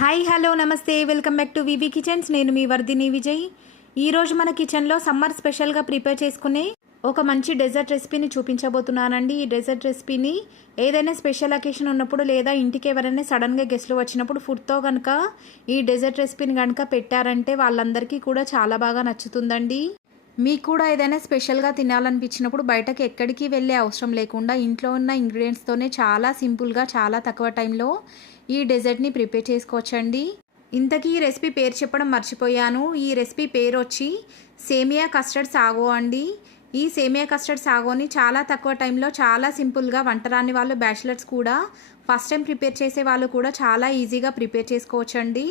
Hi hello నమస్తే. Welcome back to VV Kitchens నేను మీ వర్ధిని విజయ్. ఈరోజు మన కిచెన్లో సమ్మర్ స్పెషల్గా ప్రిపేర్ చేసుకునే ఒక మంచి డెజర్ట్ రెసిపీని చూపించబోతున్నానండి. ఈ డెజర్ట్ రెసిపీని ఏదైనా స్పెషల్ అకేషన్ ఉన్నప్పుడు లేదా ఇంటికి ఎవరైనా సడన్గా గెస్ట్లు వచ్చినప్పుడు ఫుడ్తో కనుక ఈ డెజర్ట్ రెసిపీని కనుక పెట్టారంటే వాళ్ళందరికీ కూడా చాలా బాగా నచ్చుతుందండి. మీకు కూడా ఏదైనా స్పెషల్గా తినాలనిపించినప్పుడు బయటకి ఎక్కడికి వెళ్ళే అవసరం లేకుండా ఇంట్లో ఉన్న ఇంగ్రీడియంట్స్తోనే చాలా సింపుల్గా చాలా తక్కువ టైంలో ఈ డెజర్ట్ని ప్రిపేర్ చేసుకోవచ్చండి. ఇంతకీ ఈ రెసిపీ పేరు చెప్పడం మర్చిపోయాను. ఈ రెసిపీ పేరు వచ్చి సేమియా కస్టర్డ్ సాగో అండి. ఈ సేమియా కస్టర్డ్ సాగోని చాలా తక్కువ టైంలో చాలా సింపుల్గా వంట రాని వాళ్ళు బ్యాచిలర్స్ కూడా ఫస్ట్ టైం ప్రిపేర్ చేసే వాళ్ళు కూడా చాలా ఈజీగా ప్రిపేర్ చేసుకోవచ్చండి.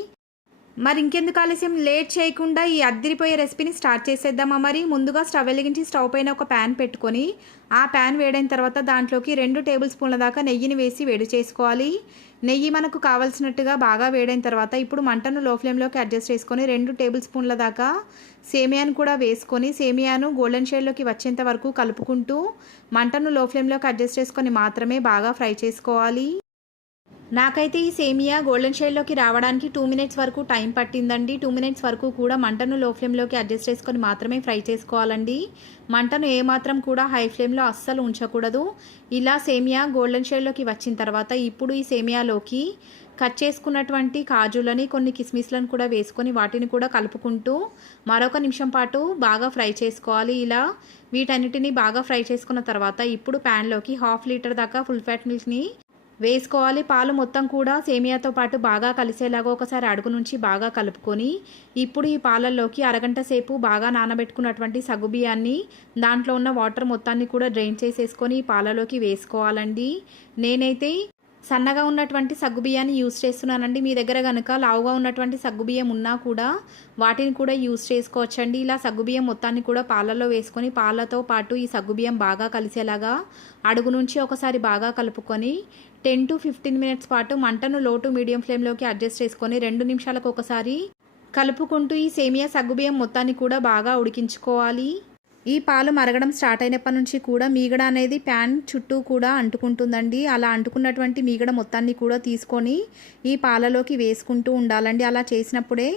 మరి ఇంకెందుకు ఆలస్యం? లేట్ చేయకుండా ఈ అద్దిరిపోయే రెసిపీని స్టార్ట్ చేసేద్దామా మరి? ముందుగా స్టవ్ వెలిగించి స్టవ్ పైన ఒక ప్యాన్ పెట్టుకొని ఆ ప్యాన్ వేడైన తర్వాత దాంట్లోకి రెండు టేబుల్ స్పూన్ల దాకా నెయ్యిని వేసి వేడి చేసుకోవాలి. నెయ్యి మనకు కావాల్సినట్టుగా బాగా వేడైన తర్వాత ఇప్పుడు మంటను లో ఫ్లేమ్లోకి అడ్జస్ట్ చేసుకొని రెండు టేబుల్ స్పూన్ల దాకా సేమియాను కూడా వేసుకొని సేమియాను గోల్డెన్ షేడ్లోకి వచ్చేంత వరకు కలుపుకుంటూ మంటను లో ఫ్లేమ్లోకి అడ్జస్ట్ చేసుకొని మాత్రమే బాగా ఫ్రై చేసుకోవాలి. నాకైతే ఈ సేమియా గోల్డెన్ షేడ్లోకి రావడానికి టూ మినిట్స్ వరకు టైం పట్టిందండి. టూ మినిట్స్ వరకు కూడా మంటను లో ఫ్లేమ్లోకి అడ్జస్ట్ చేసుకొని మాత్రమే ఫ్రై చేసుకోవాలండి. మంటను ఏమాత్రం కూడా హై ఫ్లేమ్లో అస్సలు ఉంచకూడదు. ఇలా సేమియా గోల్డెన్ షేడ్లోకి వచ్చిన తర్వాత ఇప్పుడు ఈ సేమియాలోకి కట్ చేసుకున్నటువంటి కాజులని కొన్ని కిస్మిస్లను కూడా వేసుకొని వాటిని కూడా కలుపుకుంటూ మరొక నిమిషం పాటు బాగా ఫ్రై చేసుకోవాలి. ఇలా వీటన్నిటిని బాగా ఫ్రై చేసుకున్న తర్వాత ఇప్పుడు ప్యాన్లోకి హాఫ్ లీటర్ దాకా ఫుల్ ఫ్యాట్ మిల్క్ని వేసుకోవాలి. పాలు మొత్తం కూడా సేమియాతో పాటు బాగా కలిసేలాగా ఒకసారి అడుగు నుంచి బాగా కలుపుకొని ఇప్పుడు ఈ పాలల్లోకి అరగంట సేపు బాగా నానబెట్టుకున్నటువంటి సగ్గుబియ్యాన్ని దాంట్లో ఉన్న వాటర్ మొత్తాన్ని కూడా డ్రైన్ చేసేసుకొని ఈ పాలలోకి వేసుకోవాలండి. నేనైతే సన్నగా ఉన్నటువంటి సగ్గుబియ్యాన్ని యూస్ చేస్తున్నానండి. మీ దగ్గర కనుక లావుగా ఉన్నటువంటి సగ్గుబియ్యం ఉన్నా కూడా వాటిని కూడా యూస్ చేసుకోవచ్చండి. ఇలా సగ్గుబియ్యం మొత్తాన్ని కూడా పాలలో వేసుకొని పాలతో పాటు ఈ సగ్గుబియ్యం బాగా కలిసేలాగా అడుగు నుంచి ఒకసారి బాగా కలుపుకొని టెన్ టు ఫిఫ్టీన్ మినిట్స్ పాటు మంటను లో టు మీడియం ఫ్లేమ్లోకి అడ్జస్ట్ చేసుకొని రెండు నిమిషాలకు ఒకసారి కలుపుకుంటూ ఈ సేమియా సగ్గుబియ్యం మొత్తాన్ని కూడా బాగా ఉడికించుకోవాలి. ఈ పాలు మరగడం స్టార్ట్ అయినప్పటి నుంచి కూడా మీగడ అనేది ప్యాన్ చుట్టూ కూడా అంటుకుంటుందండి. అలా అంటుకున్నటువంటి మీగడ మొత్తాన్ని కూడా తీసుకొని ఈ పాలలోకి వేసుకుంటూ ఉండాలండి. అలా చేసినప్పుడే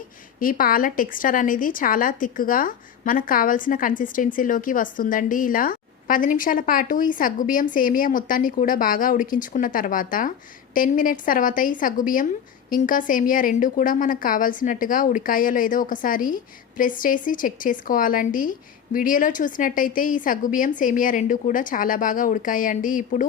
ఈ పాల టెక్స్చర్ అనేది చాలా థిక్గా మనకు కావాల్సిన కన్సిస్టెన్సీలోకి వస్తుందండి. ఇలా పది నిమిషాల పాటు ఈ సగ్గుబియ్యం సేమియా మొత్తాన్ని కూడా బాగా ఉడికించుకున్న తర్వాత టెన్ మినిట్స్ తర్వాత ఈ సగ్గుబియ్యం ఇంకా సేమియా రెండు కూడా మనకు కావాల్సినట్టుగా ఉడికాయలో లేదో ఒకసారి ప్రెస్ చేసి చెక్ చేసుకోవాలండి. వీడియోలో చూసినట్టయితే ఈ సగ్గుబియ్యం సేమియా రెండు కూడా చాలా బాగా ఉడికాయండి ఇప్పుడు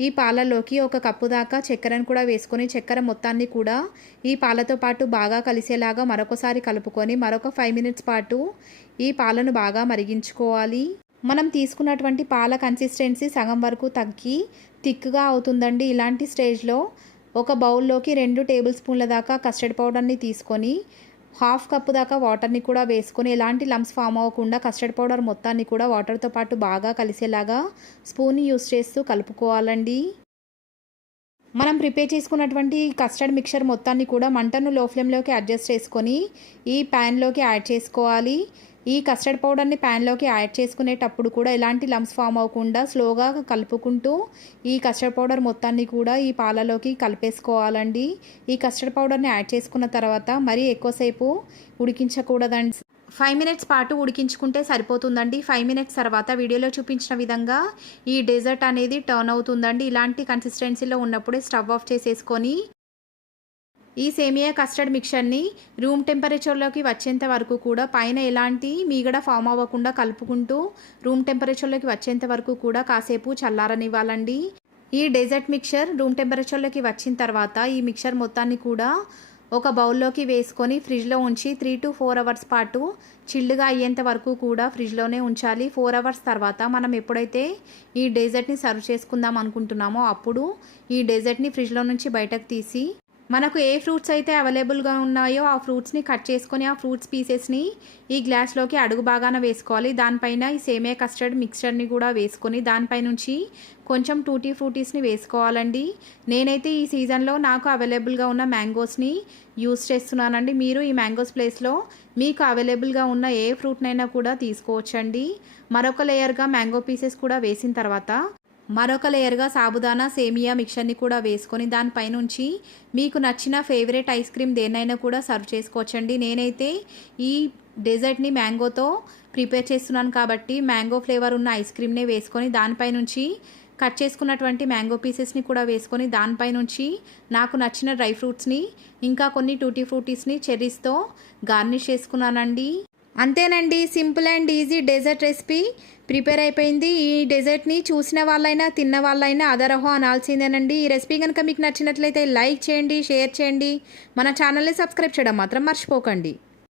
ఈ పాలలోకి ఒక కప్పు దాకా చక్కెరను కూడా వేసుకొని చక్కెర మొత్తాన్ని కూడా ఈ పాలతో పాటు బాగా కలిసేలాగా మరొకసారి కలుపుకొని మరొక ఫైవ్ మినిట్స్ పాటు ఈ పాలను బాగా మరిగించుకోవాలి. మనం తీసుకున్నటువంటి పాల కన్సిస్టెన్సీ సగం వరకు తగ్గి థిక్గా అవుతుందండి ఇలాంటి స్టేజ్లో. ఒక బౌల్లోకి రెండు టేబుల్ స్పూన్ల దాకా కస్టర్డ్ పౌడర్ని తీసుకొని హాఫ్ కప్పు దాకా వాటర్ని కూడా వేసుకొని ఎలాంటి లమ్స్ ఫామ్ అవ్వకుండా కస్టర్డ్ పౌడర్ మొత్తాన్ని కూడా వాటర్తో పాటు బాగా కలిసేలాగా స్పూన్ యూస్ చేస్తూ కలుపుకోవాలండి. మనం ప్రిపేర్ చేసుకున్నటువంటి కస్టర్డ్ మిక్చర్ మొత్తాన్ని కూడా మంటను లో ఫ్లేమ్లోకి అడ్జస్ట్ చేసుకొని ఈ ప్యాన్లోకి యాడ్ చేసుకోవాలి. ఈ కస్టర్డ్ పౌడర్ని ప్యాన్లోకి యాడ్ చేసుకునేటప్పుడు కూడా ఎలాంటి లమ్స్ ఫామ్ అవ్వకుండా స్లోగా కలుపుకుంటూ ఈ కస్టర్డ్ పౌడర్ మొత్తాన్ని కూడా ఈ పాలలోకి కలిపేసుకోవాలండి. ఈ కస్టర్డ్ పౌడర్ని యాడ్ చేసుకున్న తర్వాత మరీ ఎక్కువసేపు ఉడికించకూడదండి. ఫైవ్ మినిట్స్ పాటు ఉడికించుకుంటే సరిపోతుందండి. ఫైవ్ మినిట్స్ తర్వాత వీడియోలో చూపించిన విధంగా ఈ డెజర్ట్ అనేది టర్న్ అవుతుందండి. ఇలాంటి కన్సిస్టెన్సీలో ఉన్నప్పుడే స్టవ్ ఆఫ్ చేసేసుకొని ఈ సేమియా కస్టర్డ్ మిక్చర్ని రూమ్ టెంపరేచర్లోకి వచ్చేంత వరకు కూడా పైన ఎలాంటి మీగడ ఫామ్ అవ్వకుండా కలుపుకుంటూ రూమ్ టెంపరేచర్లోకి వచ్చేంత వరకు కూడా కాసేపు చల్లారనివ్వాలండి. ఈ డెజర్ట్ మిక్చర్ రూమ్ టెంపరేచర్లోకి వచ్చిన తర్వాత ఈ మిక్చర్ మొత్తాన్ని కూడా ఒక బౌల్లోకి వేసుకొని ఫ్రిడ్జ్లో ఉంచి త్రీ టు ఫోర్ అవర్స్ పాటు చిల్లుగా అయ్యేంత వరకు కూడా ఫ్రిడ్జ్లోనే ఉంచాలి. ఫోర్ అవర్స్ తర్వాత మనం ఎప్పుడైతే ఈ డెజర్ట్ని సర్వ్ చేసుకుందాం అనుకుంటున్నామో అప్పుడు ఈ డెజర్ట్ని ఫ్రిడ్జ్లో నుంచి బయటకు తీసి మనకు ఏ ఫ్రూట్స్ అయితే అవైలబుల్గా ఉన్నాయో ఆ ఫ్రూట్స్ని కట్ చేసుకొని ఆ ఫ్రూట్స్ పీసెస్ని ఈ గ్లాస్లోకి అడుగు బాగాన వేసుకోవాలి. దానిపైన ఈ సేమియా కస్టర్డ్ మిక్స్చర్ని కూడా వేసుకొని దానిపై నుంచి కొంచెం టూటీ ఫ్రూటీస్ని వేసుకోవాలండి. నేనైతే ఈ సీజన్లో నాకు అవైలబుల్గా ఉన్న మ్యాంగోస్ని యూస్ చేస్తున్నానండి. మీరు ఈ మ్యాంగోస్ ప్లేస్లో మీకు అవైలబుల్గా ఉన్న ఏ ఫ్రూట్నైనా కూడా తీసుకోవచ్చండి. మరొక లేయర్గా మ్యాంగో పీసెస్ కూడా వేసిన తర్వాత మరొక లేయర్గా సాబుదానా సేమియా మిక్చర్ని కూడా వేసుకొని దానిపైనుంచి మీకు నచ్చిన ఫేవరెట్ ఐస్ క్రీమ్ దేన్నైనా కూడా సర్వ్ చేసుకోవచ్చండి. నేనైతే ఈ డెజర్ట్ని మ్యాంగోతో ప్రిపేర్ చేస్తున్నాను కాబట్టి మ్యాంగో ఫ్లేవర్ ఉన్న ఐస్ క్రీమ్నే వేసుకొని దానిపైనుంచి కట్ చేసుకున్నటువంటి మ్యాంగో పీసెస్ని కూడా వేసుకొని దానిపైనుంచి నాకు నచ్చిన డ్రై ఫ్రూట్స్ని ఇంకా కొన్ని టూటీ ఫ్రూటీస్ని చెర్రీస్తో గార్నిష్ చేసుకున్నానండి. అంతేనండి. Simple and easy dessert recipe. Prepare అయిపోయింది. ఈ డెజర్ట్ని చూసిన వాళ్ళైనా తిన్న వాళ్ళైనా అదరహో అనాల్సిందేనండి. ఈ రెసిపీ కనుక మీకు నచ్చినట్లయితే లైక్ చేయండి షేర్ చేయండి. మన ఛానల్ని సబ్స్క్రైబ్ చేయడం మాత్రం మర్చిపోకండి.